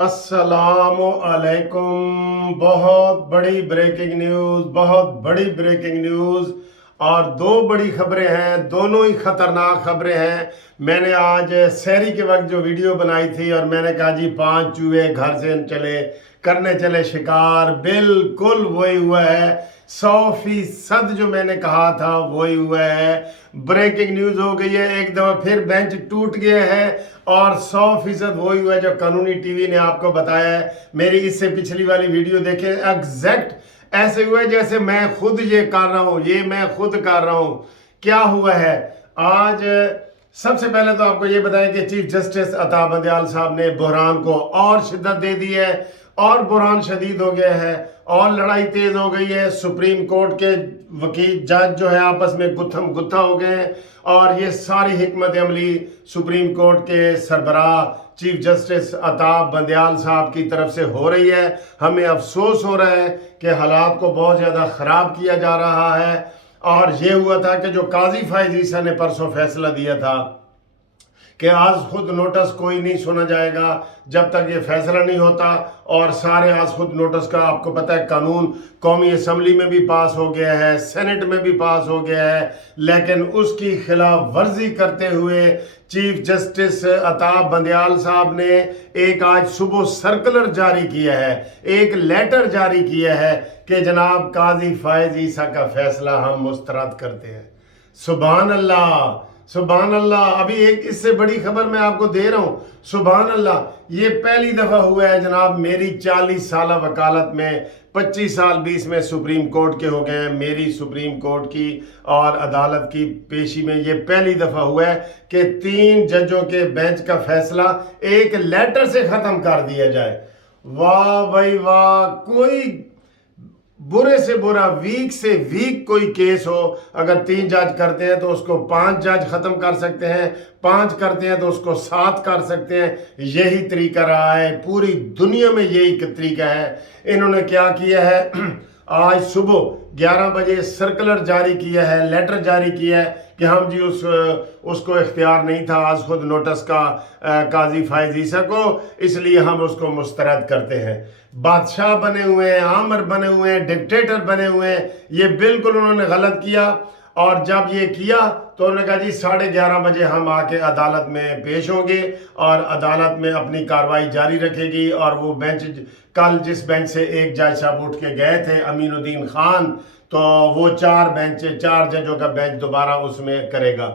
अस्सलामु अलैकुम। बहुत बड़ी ब्रेकिंग न्यूज़, बहुत बड़ी ब्रेकिंग न्यूज़। और दो बड़ी खबरें हैं, दोनों ही खतरनाक खबरें हैं। मैंने आज सहरी के वक्त जो वीडियो बनाई थी और मैंने कहा जी 5 चूहे घर से करने चले शिकार, बिल्कुल वही हुआ है। 100% जो मैंने कहा था वही हुआ है। ब्रेकिंग न्यूज़ हो गई है, एक दफ़ा फिर बेंच टूट गया है और 100% वही हुआ है जो कानूनी टीवी ने आपको बताया है। मेरी इससे पिछली वाली वीडियो देखें, एग्जैक्ट ऐसे हुआ है जैसे मैं खुद ये कर रहा हूँ, ये मैं खुद कर रहा हूँ। क्या हुआ है आज? सबसे पहले तो आपको ये बताएं कि चीफ जस्टिस अता बंदयाल साहब ने बुहरान को और शिद्दत दे दी है और बुहरान शदीद हो गया है और लड़ाई तेज हो गई है। सुप्रीम कोर्ट के वकील जज जो है आपस में गुत्थम गुत्था हो गए हैं और ये सारी हिकमत अमली सुप्रीम कोर्ट के सरबराह चीफ जस्टिस अता बंदयाल साहब की तरफ से हो रही है। हमें अफसोस हो रहा है कि हालात को बहुत ज़्यादा ख़राब किया जा रहा है। और ये हुआ था कि जो काजी फायज ईसा ने परसों फैसला दिया था कि आज खुद नोटिस कोई नहीं सुना जाएगा जब तक ये फैसला नहीं होता, और सारे आज खुद नोटिस का आपको पता है कानून कौमी असम्बली में भी पास हो गया है, सेनेट में भी पास हो गया है, लेकिन उसकी खिलाफ वर्जी करते हुए चीफ जस्टिस अता बंदयाल साहब ने एक आज सुबह सर्कुलर जारी किया है, एक लेटर जारी किया है कि जनाब काजी फायज ईसा का फैसला हम मुस्तरद करते हैं। सुभान अल्लाह, सुभान अल्लाह। अभी एक इससे बड़ी खबर मैं आपको दे रहा हूँ, सुभान अल्लाह। ये पहली दफ़ा हुआ है जनाब, मेरी 40 साल वकालत में 25 साल 20 में सुप्रीम कोर्ट के हो गए हैं, मेरी सुप्रीम कोर्ट की और अदालत की पेशी में ये पहली दफ़ा हुआ है कि 3 जजों के बेंच का फैसला एक लेटर से ख़त्म कर दिया जाए। वाह भाई वाह। कोई बुरे से बुरा, वीक से वीक कोई केस हो, अगर 3 जज करते हैं तो उसको 5 जज खत्म कर सकते हैं, 5 करते हैं तो उसको 7 कर सकते हैं। यही तरीका रहा है, पूरी दुनिया में यही तरीका है। इन्होंने क्या किया है, आज सुबह 11 बजे सर्कुलर जारी किया है, लेटर जारी किया है कि हम जी उसको इख्तियार नहीं था आज खुद नोटिस का काजी फायज ईसा को, इसलिए हम उसको मुस्तरद करते हैं। बादशाह बने हुए हैं, आमर बने हुए हैं, डिक्टेटर बने हुए हैं। ये बिल्कुल उन्होंने गलत किया। और जब ये किया तो उन्होंने कहा जी 11:30 बजे हम आके अदालत में पेश होंगे और अदालत में अपनी कार्रवाई जारी रखेगी। और वो बेंच, कल जिस बेंच से एक जज साहब उठ के गए थे अमीनुद्दीन खान, तो वो 4 जजों का बेंच दोबारा उसमें करेगा।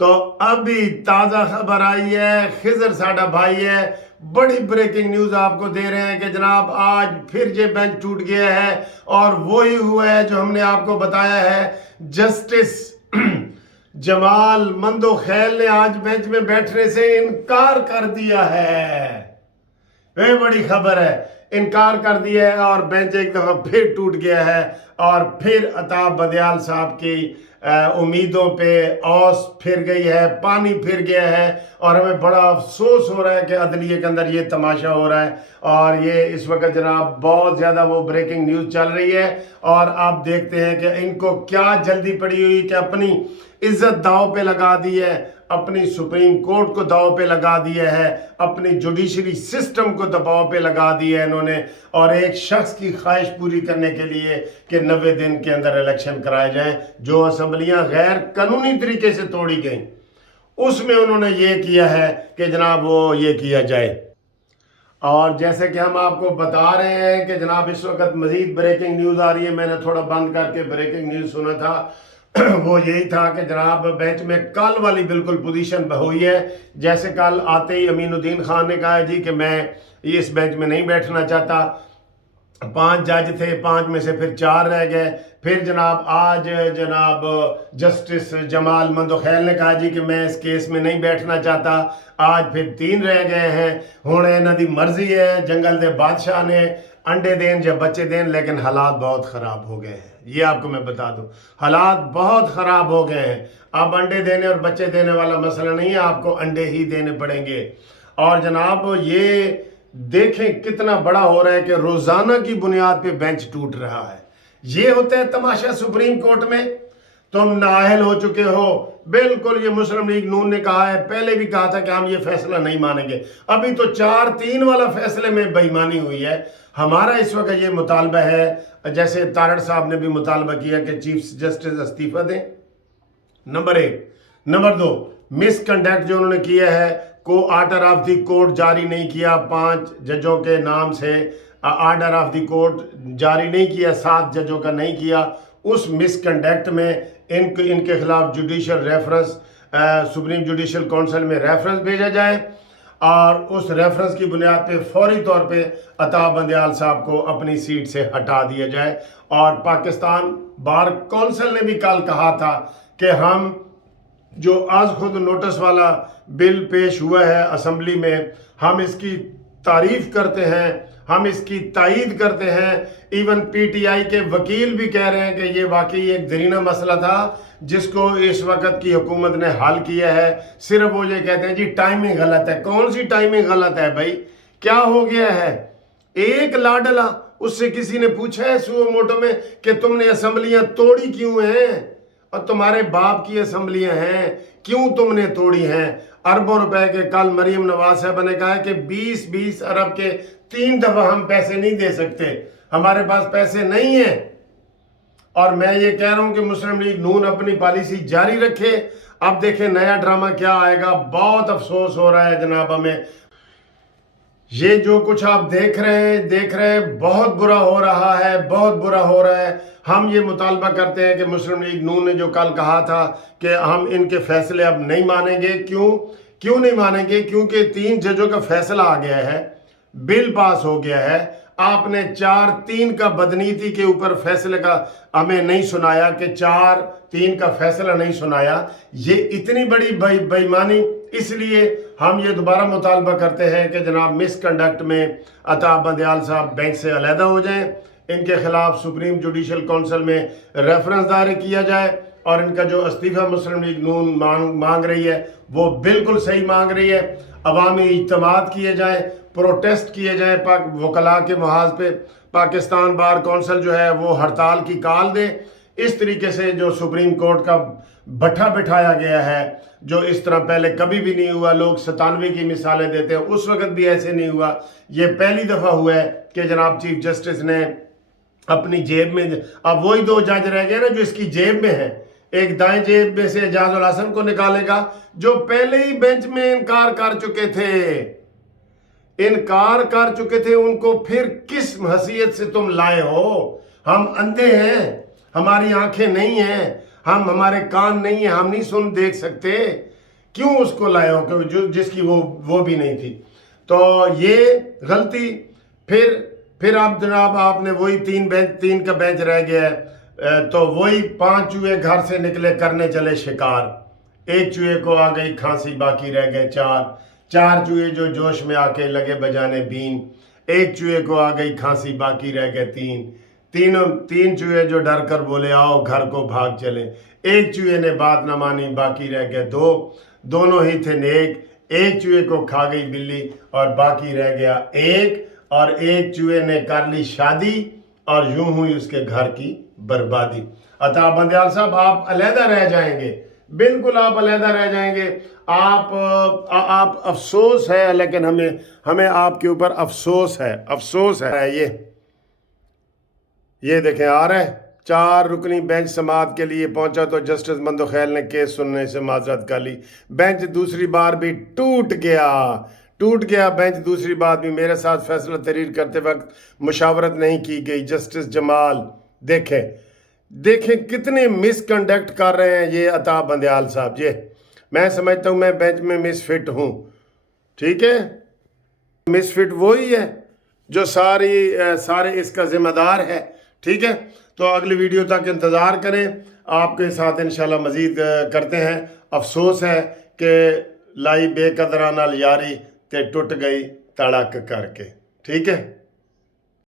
तो अभी ताज़ा खबर आई है, खिजर साडा भाई है, बड़ी ब्रेकिंग न्यूज़ आपको दे रहे हैं कि जनाब आज फिर ये बेंच टूट गया है और वही हुआ है जो हमने आपको बताया है। जस्टिस जमाल मंदोखैल ने आज बेंच में बैठने से इनकार कर दिया है। वह बड़ी खबर है, इनकार कर दिया है और बेंच एक दफ़ा फिर टूट गया है और फिर अता बंदयाल साहब की उम्मीदों पे औस फिर गई है, पानी फिर गया है। और हमें बड़ा अफसोस हो रहा है कि अदलिये के अंदर ये तमाशा हो रहा है और ये इस वक्त जनाब बहुत ज़्यादा वो ब्रेकिंग न्यूज़ चल रही है। और आप देखते हैं कि इनको क्या जल्दी पड़ी हुई कि अपनी इज्जत दांव पे लगा दी है, अपनी सुप्रीम कोर्ट को दांव पे लगा दिया है, अपनी जुडिशरी सिस्टम को दबाव पे लगा दिया है इन्होंने, और एक शख्स की ख्वाहिश पूरी करने के लिए कि 90 दिन के अंदर इलेक्शन कराए जाएं। जो असम्बलियां गैर कानूनी तरीके से तोड़ी गई उसमें उन्होंने ये किया है कि जनाब वो ये किया जाए। और जैसे कि हम आपको बता रहे हैं कि जनाब इस वक्त मजीद ब्रेकिंग न्यूज़ आ रही है। मैंने थोड़ा बंद करके ब्रेकिंग न्यूज़ सुना था वो यही था कि जनाब बेंच में कल वाली बिल्कुल पोजीशन हुई है। जैसे कल आते ही अमीनुद्दीन खान ने कहा जी कि मैं इस बेंच में नहीं बैठना चाहता। 5 जज थे, 5 में से फिर 4 रह गए। फिर जनाब आज जनाब जस्टिस जमाल मंदोखैल ने कहा जी कि मैं इस केस में नहीं बैठना चाहता। आज फिर 3 रह गए हैं। हुण इन्हां दी मर्जी है, जंगल दे बादशाह ने अंडे देन या बच्चे देन, लेकिन हालात बहुत ख़राब हो गए हैं। ये आपको मैं बता दूं, हालात बहुत ख़राब हो गए हैं। अब अंडे देने और बच्चे देने वाला मसला नहीं है, आपको अंडे ही देने पड़ेंगे। और जनाब ये देखें कितना बड़ा हो रहा है कि रोज़ाना की बुनियाद पे बेंच टूट रहा है। ये होता है तमाशा सुप्रीम कोर्ट में। तुम नाअहल हो चुके हो बिल्कुल ये मुस्लिम लीग नून ने कहा है, पहले भी कहा था कि हम ये फैसला नहीं मानेंगे। अभी तो 4-3 वाला फैसले में बेईमानी हुई है। हमारा इस वक्त ये मुतालबा है, जैसे तारड़ साहब ने भी मुतालबा किया कि चीफ जस्टिस इस्तीफा दें, नंबर 1। नंबर 2, मिसकंडक्ट जो उन्होंने किया है, को आर्डर ऑफ द कोर्ट जारी नहीं किया, 5 जजों के नाम से आर्डर ऑफ द कोर्ट जारी नहीं किया, 7 जजों का नहीं किया। उस मिसकंडक्ट में इनके खिलाफ judicial reference, supreme judicial council में रेफरेंस भेजा जाए और उस रेफरेंस की बुनियाद पे फौरी तौर पे अता बंदयाल साहब को अपनी सीट से हटा दिया जाए। और पाकिस्तान बार काउंसिल ने भी कल कहा था कि हम जो आज खुद नोटिस वाला बिल पेश हुआ है असम्बली में, हम इसकी तारीफ करते हैं, हम इसकी तायीद करते हैं। इवन पीटीआई के वकील भी कह रहे हैं कि ये वाकई एक दरीना मसला था जिसको इस वक्त की हुकूमत ने हल किया है। सिर्फ वो ये कहते हैं जी टाइमिंग गलत है। कौन सी टाइमिंग गलत है भाई? क्या हो गया है? एक लाडला, उससे किसी ने पूछा है सुओ मोटो में कि तुमने असम्बलियां तोड़ी क्यों हैं? और तुम्हारे बाप की असम्बलियां हैं, क्यों तुमने तोड़ी हैं? अरबों रुपए के, कल मरीम नवाज साहब ने कहा है कि 20-20 अरब के 3 दफा हम पैसे नहीं दे सकते, हमारे पास पैसे नहीं है। और मैं ये कह रहा हूं कि मुस्लिम लीग नून अपनी पॉलिसी जारी रखे। अब देखें नया ड्रामा क्या आएगा। बहुत अफसोस हो रहा है जनाब हमें, ये जो कुछ आप देख रहे हैं बहुत बुरा हो रहा है, बहुत बुरा हो रहा है। हम ये मुतालबा करते हैं कि मुस्लिम लीग नून ने जो कल कहा था कि हम इनके फैसले अब नहीं मानेंगे। क्यों नहीं मानेंगे? क्योंकि 3 जजों का फैसला आ गया है, बिल पास हो गया है। आपने 4-3 का बदनीति के ऊपर फैसले का हमें नहीं सुनाया, कि 4-3 का फैसला नहीं सुनाया। ये इतनी बड़ी बेईमानी, इसलिए हम ये दोबारा मुतालबा करते हैं कि जनाब मिसकंडक्ट में अता बंदयाल साहब बैंक से अलहदा हो जाएं, इनके खिलाफ सुप्रीम जुडिशल काउंसिल में रेफरेंस दायर किया जाए और इनका जो इस्तीफा मुस्लिम लीग नून मांग रही है वो बिल्कुल सही मांग रही है। अवामी इज्तिमात किए जाए, प्रोटेस्ट किए जाए, वकला के महाज पे पाकिस्तान बार काउंसिल जो है वो हड़ताल की कॉल दे। इस तरीके से जो सुप्रीम कोर्ट का भट्ठा बिठाया गया है, जो इस तरह पहले कभी भी नहीं हुआ। लोग 97 की मिसालें देते हैं, उस वक्त भी ऐसे नहीं हुआ। ये पहली दफ़ा हुआ है कि जनाब चीफ जस्टिस ने अपनी जेब में, अब वही 2 जज रह गए ना जो इसकी जेब में है। एक दाएं जेब में से एजाजुल हसन को निकालेगा जो पहले ही बेंच में इनकार कर चुके थे, उनको फिर किस हैसियत से तुम लाए हो? हम अंधे हैं, हमारी आंखें नहीं हैं, हमारे कान नहीं है, हम नहीं सुन देख सकते। क्यों उसको लाए हो कि जिसकी वो भी नहीं थी? तो ये गलती फिर आप जनाब आपने वही 3 का बेंच रह गया है, तो वही 5 चूहे घर से निकले करने चले शिकार। 1 चूहे को आ गई खांसी, बाकी रह गए 4 चूहे जो जोश में आके लगे बजाने बीन। 1 चूहे को आ गई खांसी, बाकी रह गए 3 चूहे जो डर कर बोले आओ घर को भाग चले। 1 चूहे ने बात न मानी, बाकी रह गए 2। दोनों ही थे नेक। 1 चूहे को खा गई बिल्ली और बाकी रह गया 1। और 1 चूहे ने कर ली शादी और यूं हुई उसके घर की बर्बादी। अता बंदयाल साहब आप अलहदा रह जाएंगे, बिल्कुल आप अलहदा रह जाएंगे। आप अफसोस है, लेकिन हमें आपके ऊपर अफसोस है। ये देखें आ रहा है। 4 रुकनी बेंच समाअत के लिए पहुंचा तो जस्टिस मंदोखैल ने केस सुनने से माजरत कर ली। बेंच दूसरी बार भी टूट गया बेंच दूसरी बार भी। मेरे साथ फैसला तहरीर करते वक्त मुशावरत नहीं की गई। जस्टिस जमाल देखें कितने मिसकंडक्ट कर रहे हैं ये अता बंदयाल साहब। ये मैं समझता हूँ मैं बेंच में मिसफिट हूँ, ठीक है। मिसफिट वही है जो सारे इसका जिम्मेदार है, ठीक है। तो अगली वीडियो तक इंतज़ार करें, आपके साथ इंशाल्लाह मज़ीद करते हैं। अफसोस है कि लाई बेकदराना यारी ते टुट गई तड़क करके, ठीक है।